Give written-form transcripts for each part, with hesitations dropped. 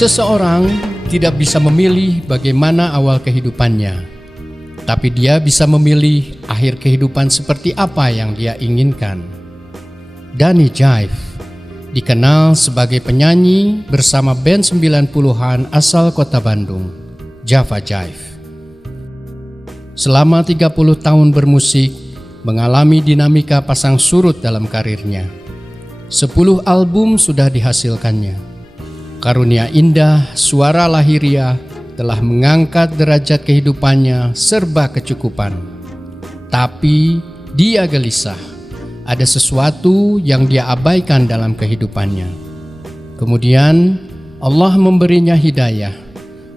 Seseorang tidak bisa memilih bagaimana awal kehidupannya, tapi dia bisa memilih akhir kehidupan seperti apa yang dia inginkan. Danny Jive dikenal sebagai penyanyi bersama band 90-an asal kota Bandung, Java Jive. Selama 30 tahun bermusik, mengalami dinamika pasang surut dalam karirnya. 10 album sudah dihasilkannya. Karunia indah, suara lahiriah telah mengangkat derajat kehidupannya serba kecukupan. Tapi dia gelisah, ada sesuatu yang dia abaikan dalam kehidupannya. Kemudian Allah memberinya hidayah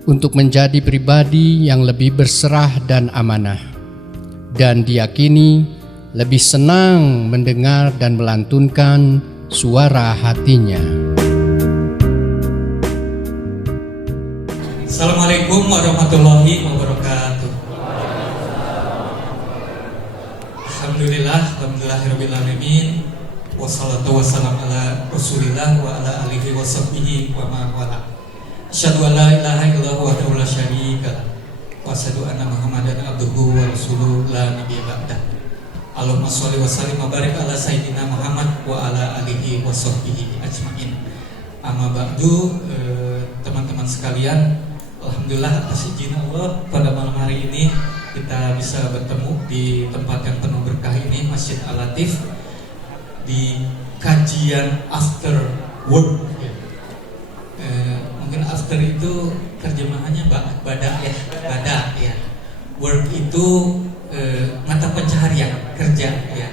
untuk menjadi pribadi yang lebih berserah dan amanah. Dan dia kini lebih senang mendengar dan melantunkan suara hatinya. Assalamualaikum warahmatullahi wabarakatuh. Alhamdulillahirrabbilalamin. Wassalatu wassalamu ala rasulillah wa ala alihi wa sahbihi wa ma'wala. Asyhadu an la ilaha illallah wahdahu la syarika wa asyhadu anna Muhammadan abduhu wa rasuluhu la nabiyya ba'dah. Allahumma sholli wa sallim wa barik ala sayyidina Muhammad wa ala alihi wa sahbihi ajmain. Amma ba'du, teman-teman sekalian, alhamdulillah atas izin Allah pada malam hari ini kita bisa bertemu di tempat yang penuh berkah ini, Masjid Al-Latif, di kajian after work. Mungkin after itu terjemahannya badak ya. Work itu mata pencaharian, kerja ya.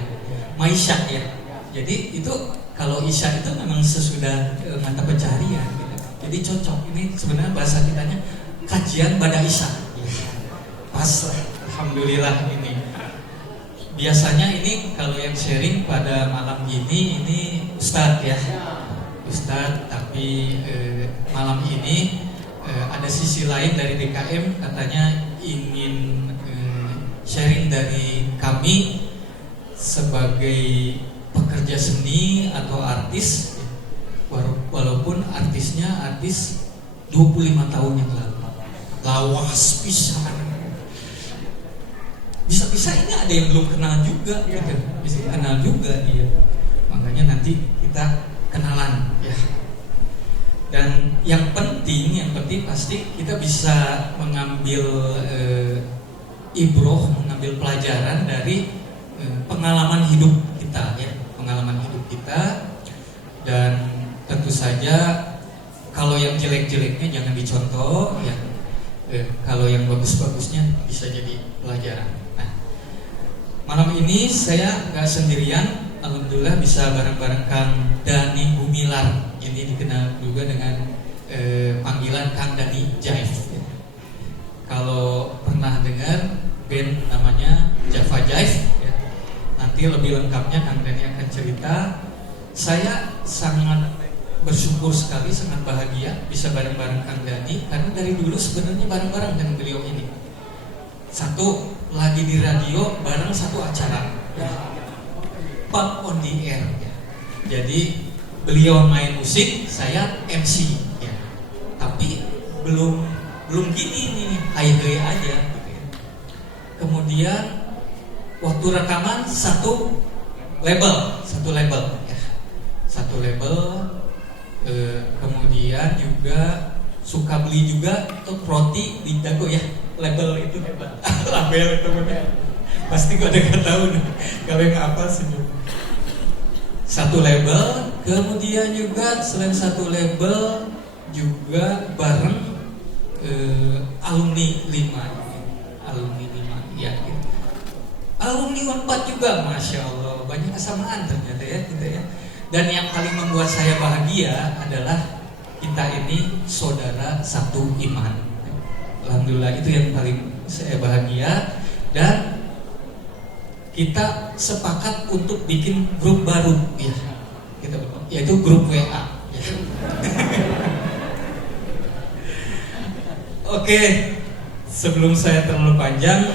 Maisha ya. Jadi itu kalau isya itu memang sesudah mata pencaharian gitu. Jadi cocok, ini sebenarnya bahasa kitanya kajian pada isya. Pas, alhamdulillah ini. Biasanya ini kalau yang sharing pada malam ini Ustadz ya, Ustadz. Tapi malam ini ada sisi lain dari DKM, katanya ingin sharing dari kami sebagai pekerja seni atau artis, walaupun artisnya artis 25 tahun yang lalu. Lawas pisan. Bisa-bisa ini ada yang belum kenal juga gitu. Bisa kenal juga dia. Makanya nanti kita kenalan ya. Dan yang penting pasti kita bisa mengambil ibroh, mengambil pelajaran dari pengalaman hidup kita ya, pengalaman hidup kita. Dan tentu saja kalau yang jelek-jeleknya jangan dicontoh ya. Kalau yang bagus-bagusnya bisa jadi pelajaran. Nah, malam ini saya nggak sendirian, alhamdulillah bisa bareng-bareng Kang Danny Gumilar. Ini dikenal juga dengan panggilan Kang Danny Jive. Kalau pernah dengar band namanya Java Jive, ya, nanti lebih lengkapnya Kang Danny akan cerita. Saya sangat bersyukur sekali, sangat bahagia bisa bareng-bareng Kang Danny, karena dari dulu sebenarnya bareng-bareng dengan beliau ini. Satu lagi di radio bareng satu acara ya, Pub on the Air ya. Jadi beliau main musik, saya MC ya. Tapi belum gini nih, hai-hai aja gitu ya. Kemudian waktu rekaman satu label ya. Satu label. Kemudian juga suka beli juga untuk roti di Dago ya, label itu hebat. Label itu benar. Pasti gue ada nggak tahu nih kalau yang apa sih. Satu label, kemudian juga selain satu label juga bareng alumni 5 ya. Alumni Unpad juga, masya Allah, banyak kesamaan ternyata ya kita ya. Dan yang paling membuat saya bahagia adalah kita ini saudara satu iman. Alhamdulillah, itu yang paling saya bahagia. Dan kita sepakat untuk bikin grup baru ya, yaitu grup WA ya. Oke, sebelum saya terlalu panjang,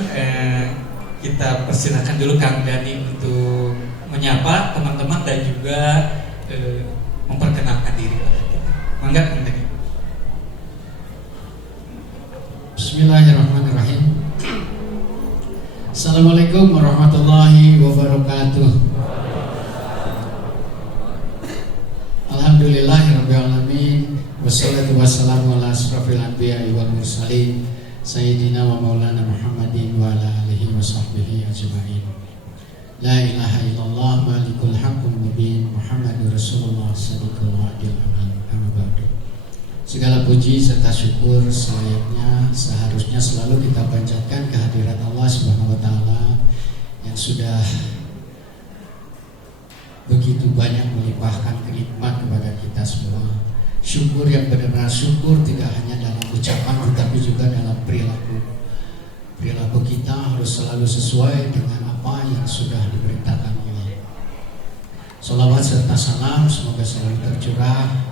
kita persilakan dulu Kang Danny untuk menyapa teman-teman dan juga memperkenalkan diri. Mangga Kang Danny. Bismillahirrahmanirrahim. Assalamualaikum warahmatullahi wabarakatuh. Alhamdulillahirrahmanirrahim. Wassalatu wassalamu ala asrafil anbiya'i wal mursalin Sayyidina wa maulana Muhammadin wa ala alihi wa sahbihi ajma'in. La ilaha illallah malikul haqqul mubin Muhammadur Rasulullah sadiqul wa'dil amin. Amma ba'du. Segala puji serta syukur seharusnya selalu kita panjatkan kehadirat Allah Subhanahu wa taala yang sudah begitu banyak melimpahkan kenikmat kepada kita semua. Syukur yang benar-benar syukur tidak hanya dalam ucapan tetapi juga dalam perilaku. Perilaku kita harus selalu sesuai dengan apa yang sudah diperintahkan Allah. Salawat serta salam semoga selalu tercurah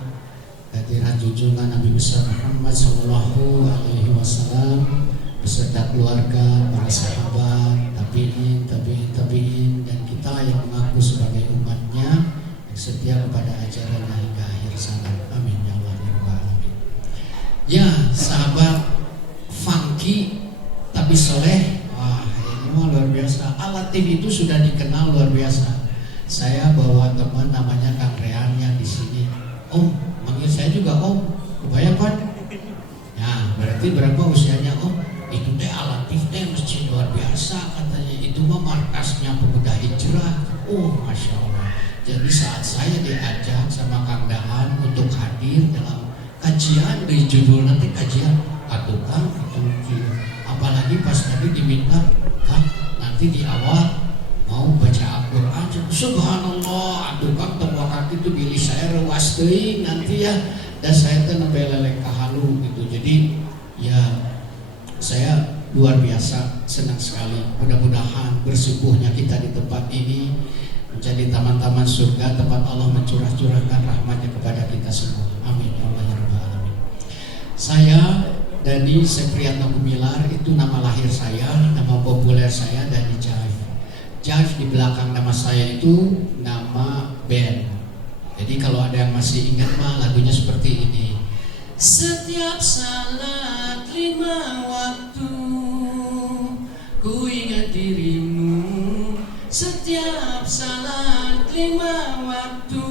kehadirat junjungan Nabi besar Muhammad Sallallahu Alaihi Wasallam beserta keluarga, para sahabat, tabiin, dan kita yang mengaku sebagai umatnya yang setia kepada ajarannya hingga akhir zaman. Amin ya Allah ya Rabbal Alamin. Ya sahabat funky tapi soleh, wah ini mah luar biasa. Al-Latif itu sudah dikenal luar biasa. Saya bawa teman namanya Kang Rehan yang di sini. Om, manggil saya juga Om. Kebayang kan? Nah, berarti berapa usianya Om? Itu teh Al-Latif teh masjid luar biasa katanya. Itu mah markasnya pemuda hijrah. Oh, masya Allah. Jadi saat saya diajak sama Kang Daan untuk hadir dalam kajian, dari judul nanti kajian Katukan, apalagi pas tadi diminta Kang nanti di awal mau baca Al-Quran. Subhanallah, aduh Kang tembok kaki itu pilih saya rewas teuing nanti ya. Dan saya tuh nembe lelek kahalu gitu. Jadi ya saya luar biasa senang sekali. Mudah-mudahan bersubuhnya kita di tempat ini menjadi taman-taman surga, tempat Allah mencurah-curahkan rahmatnya kepada kita semua. Amin ya Allah ya Rabbal Alamin. Saya Dani Sepriyatna Gumilar, itu nama lahir saya, nama populer saya Dani Jaif. Jaif di belakang nama saya itu nama band. Jadi kalau ada yang masih ingat mah lagunya seperti ini. Setiap salat 5 waktu ku ingat dirimu. Setiap salat 5 waktu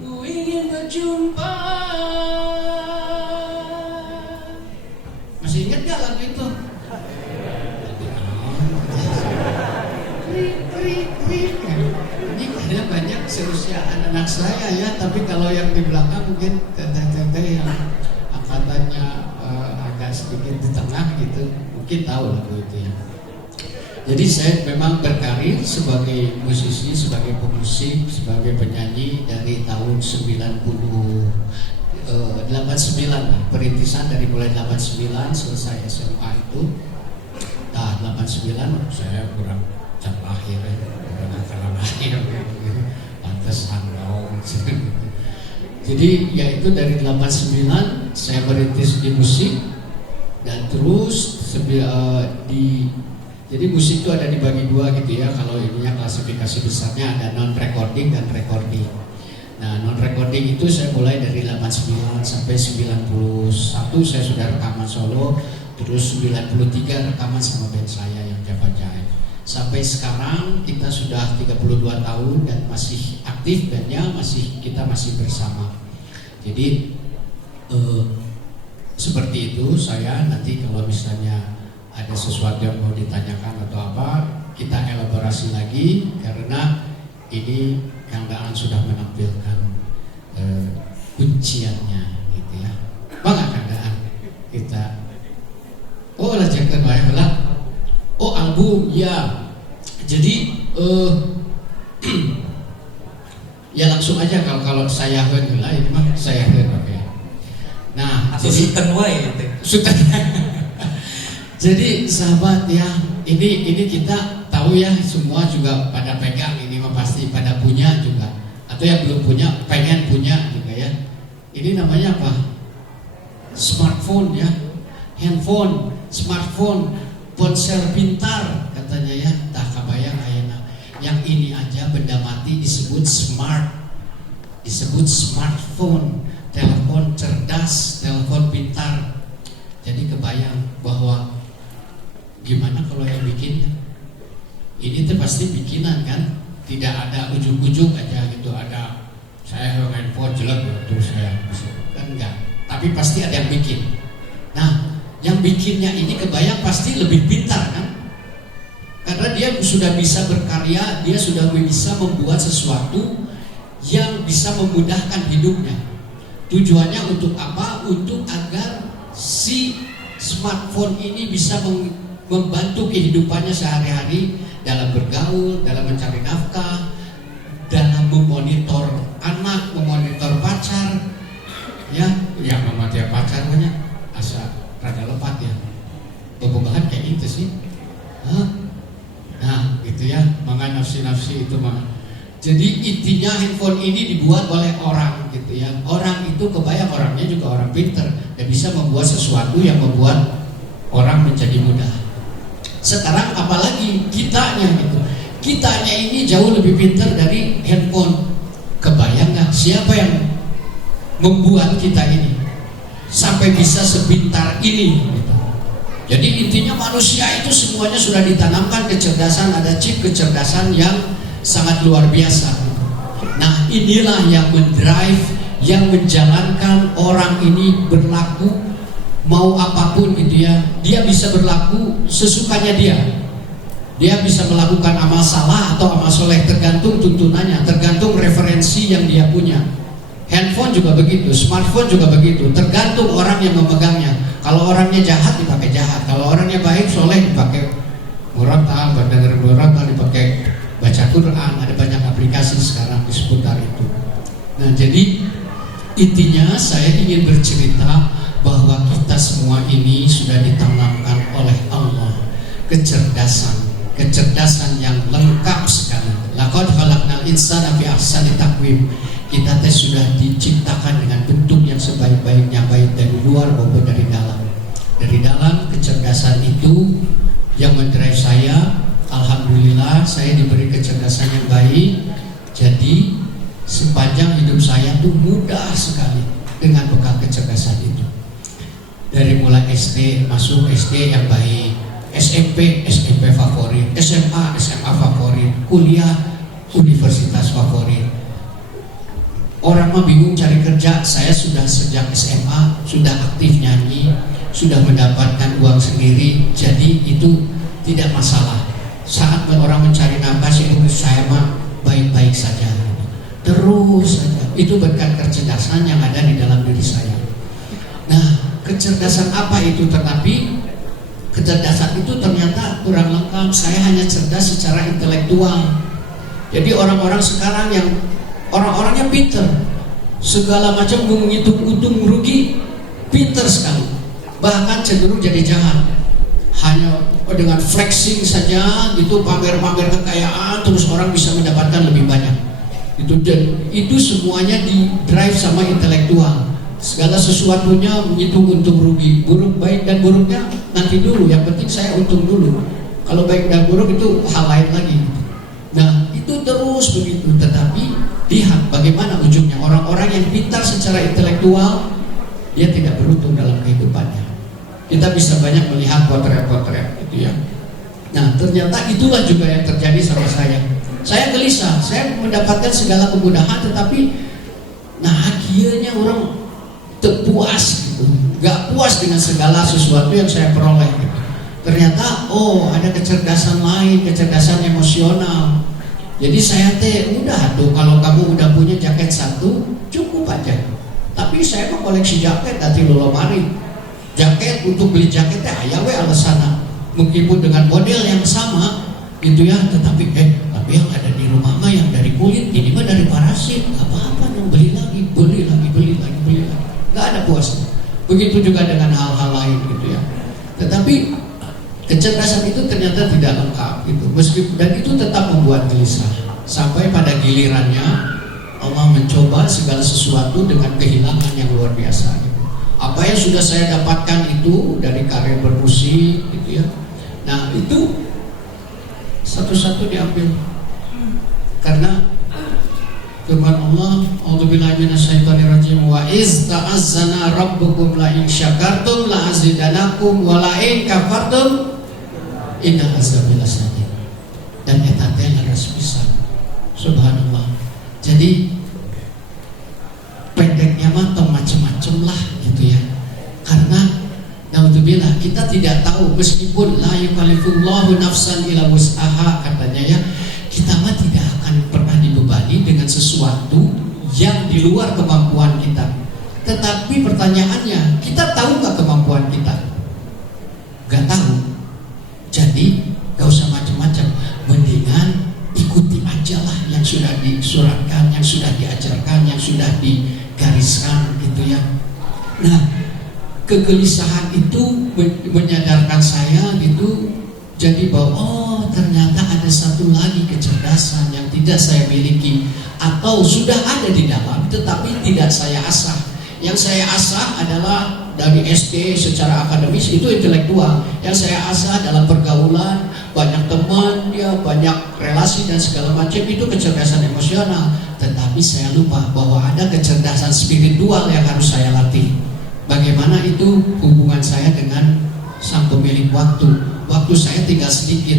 ku ingin berjumpa. Masih ingat gak lagu itu? Ini karena banyak seusia anak-anak saya ya, tapi kalau yang di belakang mungkin teteh-teteh yang angkatannya agak sedikit di tengah gitu, mungkin tahu lagu itu ya. Jadi saya memang berkarir sebagai musisi, sebagai pemusik, sebagai penyanyi dari tahun 89 lah, perintisan dari mulai 89 selesai SMA itu. Nah 89 saya kurang cat lahir ya, bukan antara lahir pantesan dong. Jadi ya itu dari 89 saya merintis di musik dan terus jadi musik itu ada dibagi dua gitu ya. Kalau ininya klasifikasi besarnya ada non recording dan recording. Nah non recording itu saya mulai dari 89 sampai 91 saya sudah rekaman solo. Terus 93 rekaman sama band saya yang Java Jaif. Sampai sekarang kita sudah 32 tahun dan masih aktif bandnya, kita masih bersama. Jadi seperti itu. Saya nanti kalau misalnya ada sesuatu yang mau ditanyakan atau apa, kita elaborasi lagi karena ini Kang Daan sudah menampilkan kunciannya gitu ya. Bangga Kang Daan kita. Oh lah jangan wae lah. Oh album ya. Jadi ya langsung aja kalau saya heun lah ini mah saya heun oke. Nah, atau sutan wae gitu. Sutan. Jadi sahabat ya, ini kita tahu ya semua juga pada pegang ini mah pasti pada punya juga. Atau yang belum punya pengen punya juga ya. Ini namanya apa? Smartphone ya. Handphone, smartphone, ponsel pintar katanya ya. Tah kabayang ayeuna. Yang ini aja benda mati disebut smart. Disebut smartphone, telepon cerdas, telepon pintar. Jadi pasti bikinan kan, tidak ada ujuk-ujuk aja gitu, ada saya handphone jelek terus saya kan enggak, tapi pasti ada yang bikin. Nah, yang bikinnya ini kebayang pasti lebih pintar kan, karena dia sudah bisa berkarya, dia sudah bisa membuat sesuatu yang bisa memudahkan hidupnya. Tujuannya untuk apa? Untuk agar si smartphone ini bisa membantu kehidupannya sehari-hari dalam bergaul, dalam mencari nafkah, dalam memonitor anak, memonitor pacar, ya memonitor pacar banyak asa rada lepat ya, bobogohan kayak gitu sih. Nah gitu ya, maka nafsi-nafsi itu mah. Jadi intinya handphone ini dibuat oleh orang gitu ya. Orang itu kebayang orangnya juga orang pinter dan bisa membuat sesuatu yang membuat orang menjadi mudah. Sekarang apalagi kitanya gitu. Kitanya ini jauh lebih pinter dari handphone. Kebayang gak siapa yang membuat kita ini sampai bisa sepintar ini gitu. Jadi intinya manusia itu semuanya sudah ditanamkan kecerdasan, ada chip kecerdasan yang sangat luar biasa. Nah inilah yang mendrive, yang menjalankan orang ini berlaku mau apapun gitu ya. Dia bisa berlaku sesukanya dia. Dia bisa melakukan amal salah atau amal soleh, tergantung tuntunannya, tergantung referensi yang dia punya. Handphone juga begitu, smartphone juga begitu, tergantung orang yang memegangnya. Kalau orangnya jahat dipakai jahat, kalau orangnya baik soleh dipakai murotal, dengar murotal dipakai baca Quran, ada banyak aplikasi sekarang di seputar itu. Nah jadi intinya saya ingin bercerita bahwa kita semua ini sudah ditanamkan oleh Allah kecerdasan yang lengkap sekali. Laqad khalaqnal insana fi ahsani taqwim. Kita sudah diciptakan dengan bentuk yang sebaik-baiknya, baik dari luar maupun dari dalam. Dari dalam kecerdasan itu yang mendrive saya. Alhamdulillah saya diberi kecerdasan yang baik. Jadi sepanjang hidup saya tuh mudah sekali dengan bekal kecerdasan itu. Dari mulai SD, masuk SD yang baik, SMP favorit, SMA favorit, kuliah universitas favorit. Orang mah bingung cari kerja, saya sudah sejak SMA sudah aktif nyanyi, sudah mendapatkan uang sendiri, jadi itu tidak masalah. Saat orang mencari nafkah hidup saya mah baik-baik saja, terus saja. Itu berkat kecerdasan yang ada di dalam diri saya. Nah, kecerdasan apa itu? Tetapi kecerdasan itu ternyata kurang lengkap. Saya hanya cerdas secara intelektual. Jadi orang-orang sekarang yang orang-orangnya pinter, segala macam menghitung untung rugi, pinter sekali. Bahkan cenderung jadi jahat. Hanya dengan flexing saja gitu, pamer-pamer kekayaan, terus orang bisa mendapatkan lebih banyak. Itu semuanya di drive sama intelektual. Segala sesuatunya menghitung untung rugi, buruk baik dan buruknya nanti dulu. Yang penting saya untung dulu. Kalau baik dan buruk itu hal lain lagi. Nah itu terus begitu. Tetapi lihat bagaimana ujungnya. Orang-orang yang pintar secara intelektual, dia tidak beruntung dalam kehidupannya. Kita bisa banyak melihat potret-potret gitu ya. Nah ternyata itulah juga yang terjadi sama saya. Saya gelisah, saya mendapatkan segala kemudahan, tetapi nah akhirnya orang terpuas gitu, gak puas dengan segala sesuatu yang saya peroleh gitu. Ternyata ada kecerdasan lain, kecerdasan emosional. Jadi saya udah tuh, kalau kamu udah punya jaket satu cukup aja. Tapi saya mau koleksi jaket dari lemari. Jaket, untuk beli jaketnya ayawe alasan, meskipun dengan model yang sama gitu ya, tetapi yang ada di rumah mah yang dari kulit, ini mah dari parasit, apa-apa yang beli lagi, nggak ada puasnya. Begitu juga dengan hal-hal lain gitu ya. Tetapi kecerdasan itu ternyata tidak lengkap gitu, meskipun dan itu tetap membuat gelisah. Sampai pada gilirannya Allah mencoba segala sesuatu dengan kehilangan yang luar biasa gitu. Apa yang sudah saya dapatkan itu dari karir bermusik gitu ya. Nah itu satu-satu diambil. Karena firman Allah, a'udzubillahi minasyaitonirrajim, wa iz ta'azzana rabbukum la in syakartum la azidanakum wa la in kafartum inna azabi lasyadid. dan eta teh leres pisan. Subhanallah. Jadi pendeknya mah tong macem-macem lah gitu ya. Karena naudzubillah kita tidak tahu, meskipun la yukallifullahu nafsan illa wus'aha katanya ya, kita mah tidak akan pernah dibebani dengan sesuatu yang di luar kemampuan kita. Tetapi pertanyaannya, kita tahu nggak kemampuan kita? Gak tahu. Jadi gak usah macam-macam, mendingan ikuti aja lah yang sudah disuratkan, yang sudah diajarkan, yang sudah digariskan gitu ya. Nah, kegelisahan itu menyadarkan saya gitu, jadi bahwa oh ternyata ada satu lagi kecerdasan yang tidak saya miliki atau sudah ada di dalam tetapi tidak saya asah. Yang saya asah adalah dari SD secara akademis itu intelektual. Yang saya asah dalam pergaulan, banyak teman, ya banyak relasi dan segala macam, itu kecerdasan emosional. Tetapi saya lupa bahwa ada kecerdasan spiritual yang harus saya latih. Bagaimana itu hubungan saya dengan sang pemilik waktu. Waktu saya tinggal sedikit.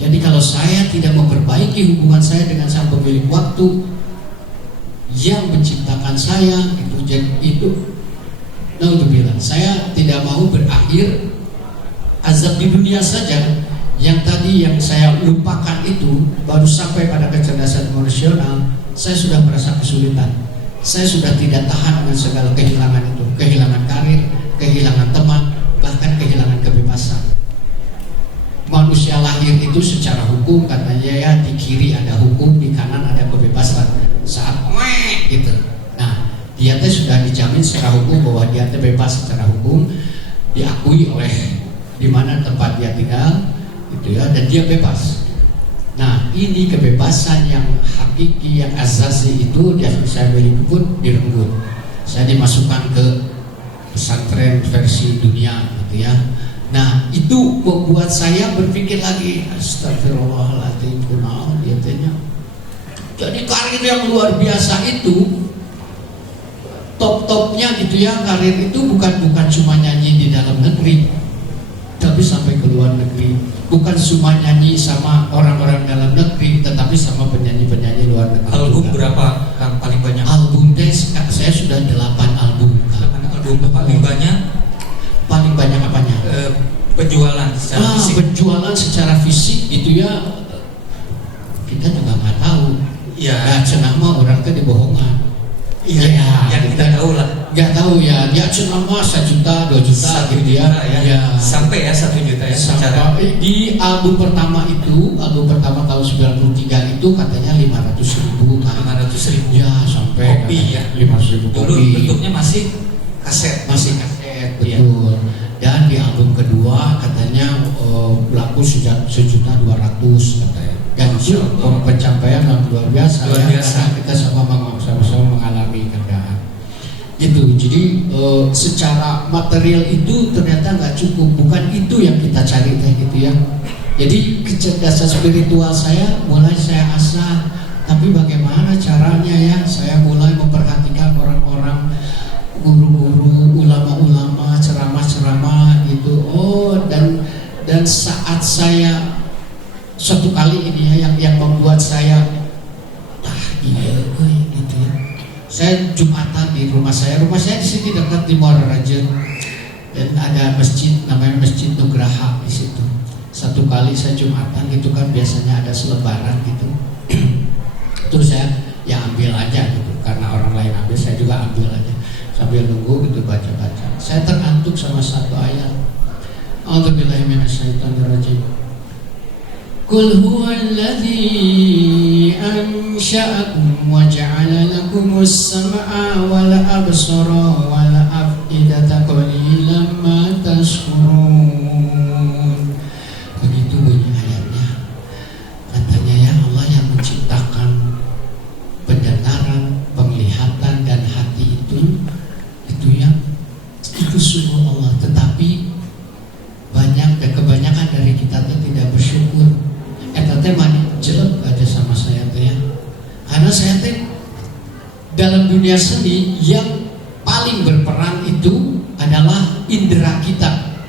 Jadi kalau saya tidak memperbaiki hubungan saya dengan sang pemilik waktu yang menciptakan saya, itu naudzubillah, saya tidak mau berakhir azab di dunia saja. Yang tadi yang saya lupakan itu baru sampai pada kecerdasan emosional, saya sudah merasa kesulitan. Saya sudah tidak tahan dengan segala kehilangan itu, kehilangan karir, kehilangan teman, bahkan kehilangan kebebasan. Manusia lahir itu secara hukum katanya ya, di kiri ada hukum, di kanan ada kebebasan. Saat gitu, nah dia teh sudah dijamin secara hukum bahwa dia teh bebas secara hukum, diakui oleh di mana tempat dia tinggal, gitu ya, dan dia bebas. Nah ini kebebasan yang hakiki, yang asasi itu dia saya miliki pun direnggut. Saya dimasukkan ke pesantren versi dunia, gitu ya. Nah itu membuat saya berpikir lagi, astagfirullahaladzim, kunaon dia tehnya. Jadi karir yang luar biasa itu, top-topnya gitu ya, karir itu bukan cuma nyanyi di dalam negeri, tapi sampai ke luar negeri. Bukan cuma nyanyi sama orang-orang dalam negeri, tetapi sama penyanyi-penyanyi luar negeri. Album berapa yang paling banyak? Album tes, saya sudah 8 album. 8 album paling banyak? Paling banyak apanya? Penjualan secara fisik. Penjualan secara fisik gitu ya, kita juga nggak tahu. Ya, cenah mah orang teh dibohongan. Iya, yang kita tahu lah. Nggak tahu ya, dia cenah mah 1 juta, 2 juta gitu ya. Ya. Sampai ya 1 juta ya. Sampai di album pertama tahun 93 itu katanya 500.000 kan. 500.000. Ya, sampai kopi ya. 500.000 Dulu kopi. bentuknya masih kaset. Betul. Dan di album kedua katanya laku 1.200.000 katanya. Dan itu pencapaian yang luar biasa. Luar biasa. Karena kita sama-sama mengalami keadaan gitu. Jadi secara material itu ternyata nggak cukup, bukan itu yang kita cari gitu ya. Jadi kecerdasan spiritual saya mulai saya asah, tapi bagaimana caranya ya? Saya mulai memperhatikan orang-orang, guru-guru, ulama-ulama, ceramah-ceramah gitu. Dan saat saya suatu kali ini ya yang membuat saya iya gitu ya. Saya Jumatan di rumah saya di sini dekat di Muara Raja, dan ada masjid namanya Masjid Nugraha di situ. Satu kali saya Jumatan gitu kan, biasanya ada selebaran gitu. Terus saya ya ambil aja gitu, karena orang lain ambil saya juga ambil aja sambil nunggu gitu baca-baca. Saya terantuk sama satu ayat. A'udzubillahi minasyaitonirrajim. Qul huwallazi ansha'akum wa ja'ala lakumus sam'a wal absara wal af'idata qalilan ma tashkurun. Begitu bunyi ayatnya. Katanya ya Allah yang menciptakan pendengaran, penglihatan dan hati itu ya, itu sungguh Allah. Tetapi kebanyakan dari kita tuh tidak bersyukur. Teh mani jelek aja sama saya teh ya. Karena saya teh dalam dunia seni yang paling berperan itu adalah indera kita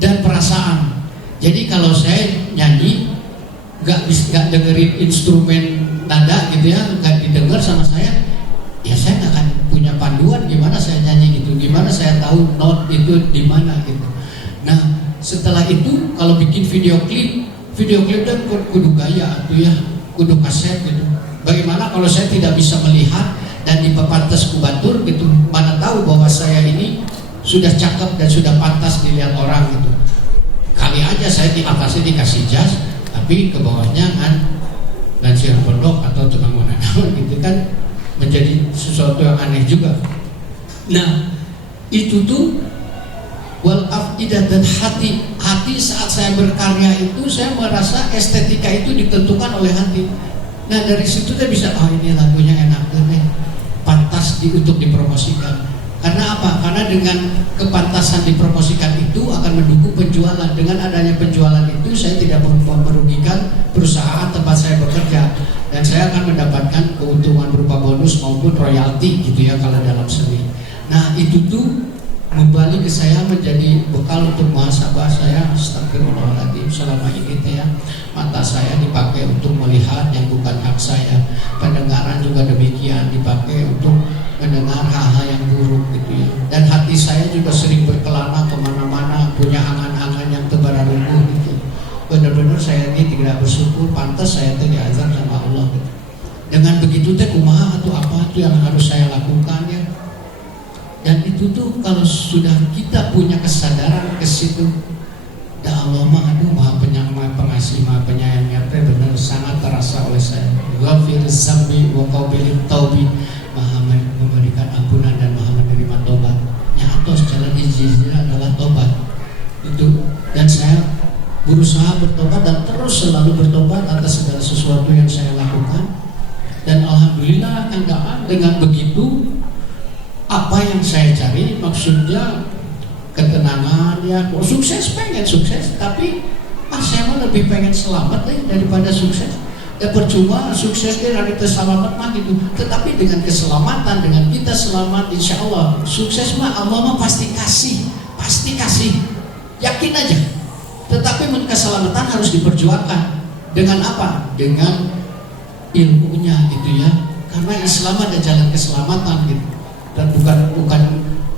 dan perasaan. Jadi kalau saya nyanyi nggak dengerin instrumen nada gitu ya, nggak didengar sama saya, ya saya nggak akan punya panduan gimana saya nyanyi gitu, gimana saya tahu not itu di mana gitu. Nah setelah itu kalau bikin video klip dan kudu gaya tuh ya, kudu kaset gitu. Bagaimana kalau saya tidak bisa melihat dan dipantas ku batur gitu, mana tahu bahwa saya ini sudah cakep dan sudah pantas dilihat orang gitu. Kali aja saya di atasnya dikasih jas, tapi ke bawahnya kan lansir pondok atau tukang mana-mana gitu kan, menjadi sesuatu yang aneh juga. Nah itu tuh wal afidah dan hati saat saya berkarya itu saya merasa estetika itu ditentukan oleh hati. Nah dari situ saya bisa, oh ini lagunya enak deh, pantas untuk dipromosikan. Karena apa? Karena dengan kepantasan dipromosikan itu akan mendukung penjualan. Dengan adanya penjualan itu saya tidak merugikan perusahaan tempat saya bekerja, dan saya akan mendapatkan keuntungan berupa bonus maupun royalti gitu ya kalau dalam seni. Nah itu tuh membalik ke saya menjadi bekal untuk muhasabah saya. Astagfirullahaladzim, selama ini ya mata saya dipakai untuk melihat yang bukan hak saya, pendengaran juga demikian dipakai untuk mendengar hal-hal yang buruk gitu ya. Dan hati saya juga sering berkelana kemana-mana, punya angan-angan yang tebararunggu gitu. Benar-benar saya ini tidak bersyukur, pantas saya diajar sama Allah gitu. Dengan begitu teh kumaha atau apa tuh yang harus saya lakukan ya. Dan itu tuh kalau sudah kita punya kesadaran ke situ, ya Allah mah aduh maha penyayang, maha pengasih, maha penyayangnya teh benar sangat terasa oleh saya. Ghafir zambi wa qabilit taubi, maha memberikan ampunan dan maha menerima tobat. Yang atas jalan hijrah adalah tobat itu, dan saya berusaha bertobat dan terus selalu bertobat atas segala sesuatu yang saya lakukan. Dan alhamdulillah dengan begitu apa yang saya cari, maksudnya ketenangan ya, sukses, pengen sukses, tapi saya mah lebih pengen selamat deh daripada sukses. Ya percuma sukses deh dari selamat mah gitu. Tetapi dengan keselamatan, dengan kita selamat, insya Allah sukses mah Allah mah pasti kasih, yakin aja. Tetapi keselamatan harus diperjuangkan. Dengan apa? Dengan ilmunya gitu ya. Karena Islam ada jalan keselamatan gitu. Dan bukan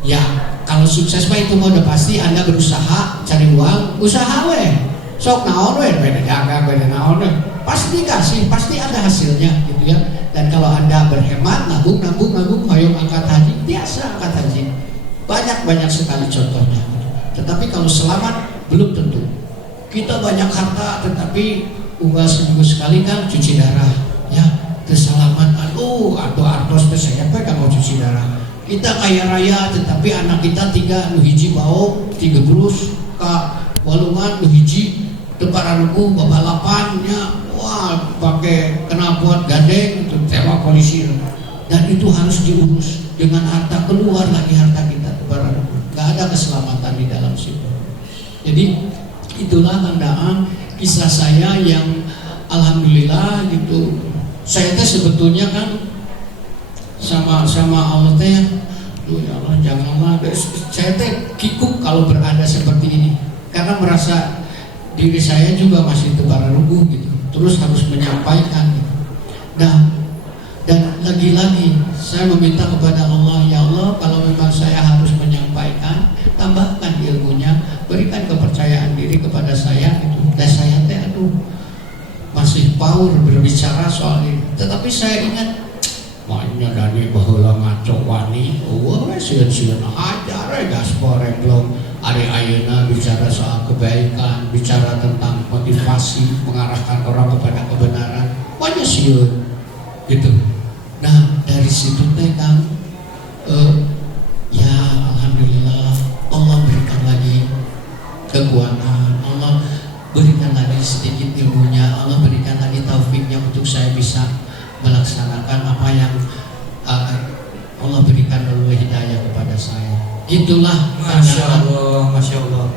ya kalau sukses mah itu mah udah pasti Anda berusaha cari uang, usaha weh, sok naon weh, beda dagang, beda naon weh, pasti kasih, pasti ada hasilnya gitu ya. Dan kalau Anda berhemat, nabung, hayong angkat haji, biasa angkat haji, banyak sekali contohnya. Tetapi kalau selamat belum tentu. Kita banyak harta, tetapi unggal seminggu sekali kan cuci darah, ya kesalaman, atau artos saya mau cuci darah. Kita kaya raya, tetapi anak kita 3 nu hiji bau 3 brus ka walungan nu hiji tepararuku babalapannya, wah pakai knalpot gandeng itu sewa polisi. Dan itu harus diurus dengan harta, keluar lagi harta kita tepararuku. Gak ada keselamatan di dalam situ. Jadi itulah tandaan kisah saya yang alhamdulillah gitu. Saya teh sebetulnya kan sama Allah teh, ya Allah janganlah saya teh kikuk kalau berada seperti ini, karena merasa diri saya juga masih tebararunggu gitu, terus harus menyampaikan gitu. Nah, dan lagi-lagi saya meminta kepada Allah, ya Allah kalau memang saya harus menyampaikan, tambahkan ilmunya, berikan kepercayaan diri kepada saya gitu. Dan saya teh masih power berbicara soal ini, tetapi saya ingat maknya dari baheula ngaco wani, sieun-sieun ajar gaspor belum ari ayeuna bicara soal kebaikan, bicara tentang motivasi, mengarahkan orang kepada kebenaran, banyak sieun gitu. Nah dari situ teh kan ya alhamdulillah Allah berikan lagi kekuatan, Allah berikan lagi sedikit ilmunya, Allah berikan lagi taufiknya untuk saya bisa melaksanakan apa yang Allah berikan melalui hidayah kepada saya. Itulah Masya Allah.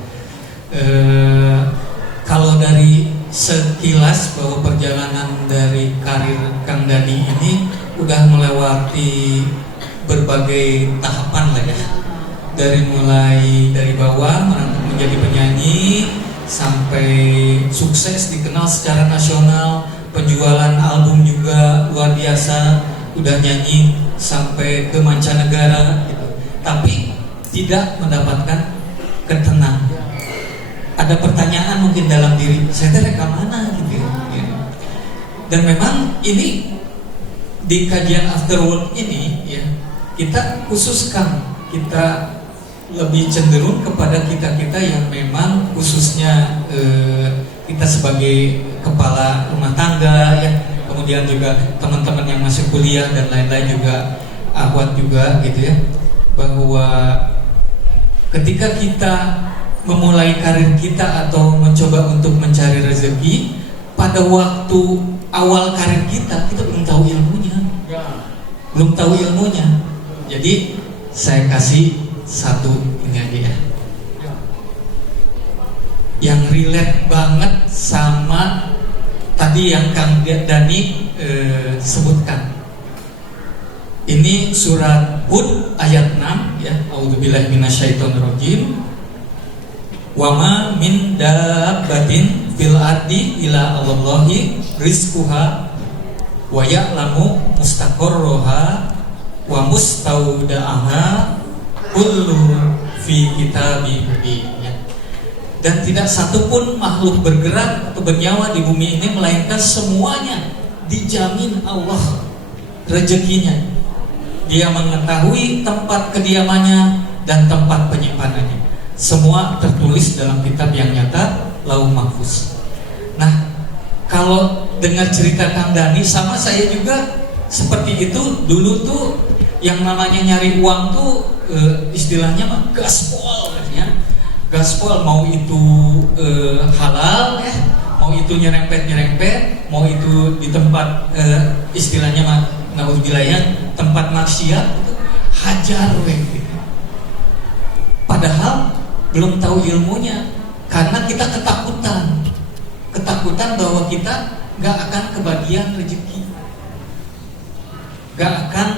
Kalau dari sekilas bahwa perjalanan dari karir Kang Dhani ini udah melewati berbagai tahapan lah ya. Dari mulai dari bawah menjadi penyanyi sampai sukses, dikenal secara nasional, penjualan album juga luar biasa, udah nyanyi sampai ke mancanegara gitu. Tapi tidak mendapatkan ketenangan. Ada pertanyaan mungkin dalam diri, saya rekam mana gitu ya. Dan memang ini di kajian afterworld ini ya, kita khususkan, kita lebih cenderung kepada kita yang memang khususnya kita sebagai kepala rumah tangga ya, kemudian juga teman-teman yang masih kuliah dan lain-lain juga, akhwat juga gitu ya, bahwa ketika kita memulai karir kita atau mencoba untuk mencari rezeki, pada waktu awal karir kita belum tahu ilmunya, jadi saya kasih satu ini aja ya, yang relate banget sama tadi yang Kang Dani sebutkan. Ini surat Hud ayat 6 ya. A'udzubillahi minasyaitonirrajim. Wa ma min dabbatin fil ardi illa Allahi rizquha wa ya'lamu mustaqarraha wa mustaudaha kullu fi kitabim mubin ya. Dan tidak satupun makhluk bergerak atau bernyawa di bumi ini melainkan semuanya dijamin Allah rezekinya. Dia mengetahui tempat kediamannya dan tempat penyimpanannya. Semua tertulis dalam kitab yang nyata, Lauh Mahfuz. Nah, kalau dengar cerita Kang Dani, sama saya juga seperti itu. Dulu tuh yang namanya nyari uang tuh istilahnya mah gaspol ya. Gaspol, mau itu halal ya, mau itu nyerempet, mau itu di tempat istilahnya mah naudzubillah ya, tempat maksiat itu hajar gitu. Padahal belum tahu ilmunya, karena kita ketakutan bahwa kita nggak akan kebagian rezeki, nggak akan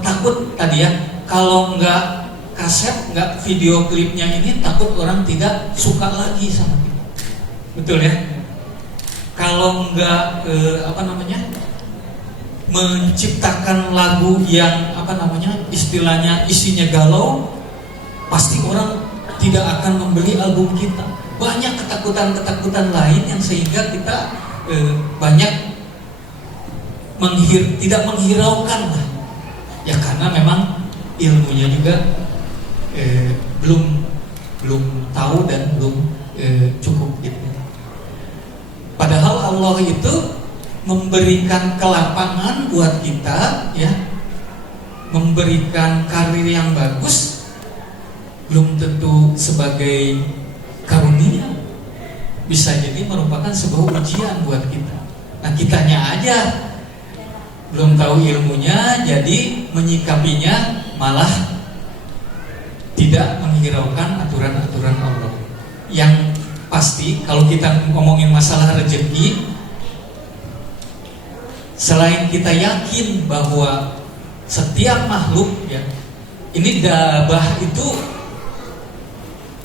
takut tadi ya, kalau nggak kaset, nggak video klipnya ini, takut orang tidak suka lagi sama kita, betul ya. Kalau nggak menciptakan lagu yang istilahnya isinya galau, pasti orang tidak akan membeli album kita. Banyak ketakutan lain yang sehingga kita banyak tidak menghiraukan lah ya, karena memang ilmunya juga belum tahu dan belum cukup gitu. Padahal Allah itu memberikan kelapangan buat kita ya, memberikan karir yang bagus, belum tentu sebagai karunia, bisa jadi merupakan sebuah ujian buat kita. Nah, kitanya aja belum tahu ilmunya, jadi menyikapinya malah tidak menghiraukan aturan-aturan Allah. Yang pasti kalau kita ngomongin masalah rezeki, selain kita yakin bahwa setiap makhluk ya, ini dabah itu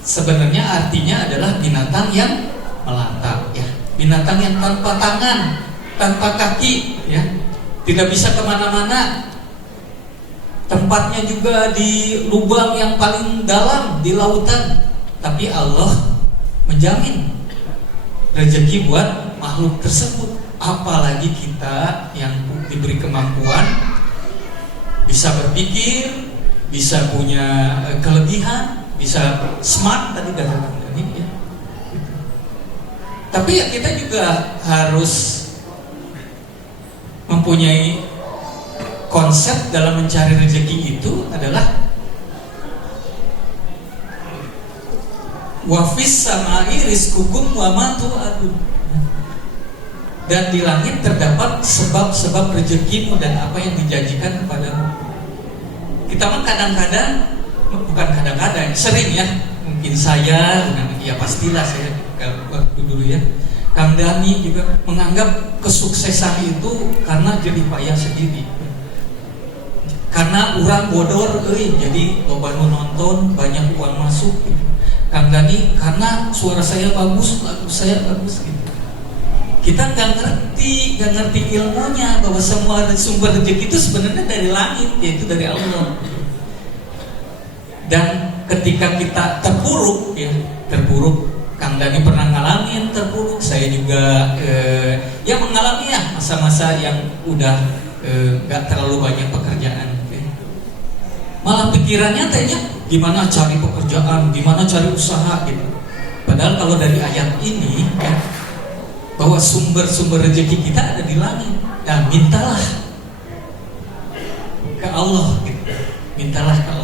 sebenarnya artinya adalah binatang yang melata ya, binatang yang tanpa tangan, tanpa kaki ya, tidak bisa kemana-mana, tempatnya juga di lubang yang paling dalam di lautan, tapi Allah menjamin rezeki buat makhluk tersebut. Apalagi kita yang diberi kemampuan, bisa berpikir, bisa punya kelebihan, bisa smart tadi kata ini ya. Tapi ya kita juga harus mempunyai konsep dalam mencari rezeki itu adalah wafis samai rizqukum wa ma tu'adun. Dan di langit terdapat sebab-sebab rezekimu dan apa yang dijanjikan kepadamu. Kita mah bukan kadang-kadang, sering ya, mungkin saya, ya pastilah saya waktu dulu ya, Kang Dani juga menganggap kesuksesan itu karena jadi payah sendiri, karena orang bodor, jadi loba nu nonton, banyak uang masuk gitu. Kang Dani, karena suara saya bagus, lagu saya bagus gitu. Kita nggak ngerti ilmunya bahwa semua sumber rezeki itu sebenarnya dari langit, yaitu dari Allah. Dan ketika kita terpuruk, Kang Dani pernah ngalamin terpuruk, saya juga ya mengalami ya masa-masa yang udah nggak terlalu banyak pekerjaan. Malah pikirannya tanya gimana cari pekerjaan, gimana cari usaha gitu. Padahal kalau dari ayat ini ya, bahwa sumber-sumber rezeki kita ada di langit. Dan mintalah ke Allah gitu. Mintalah ke Allah.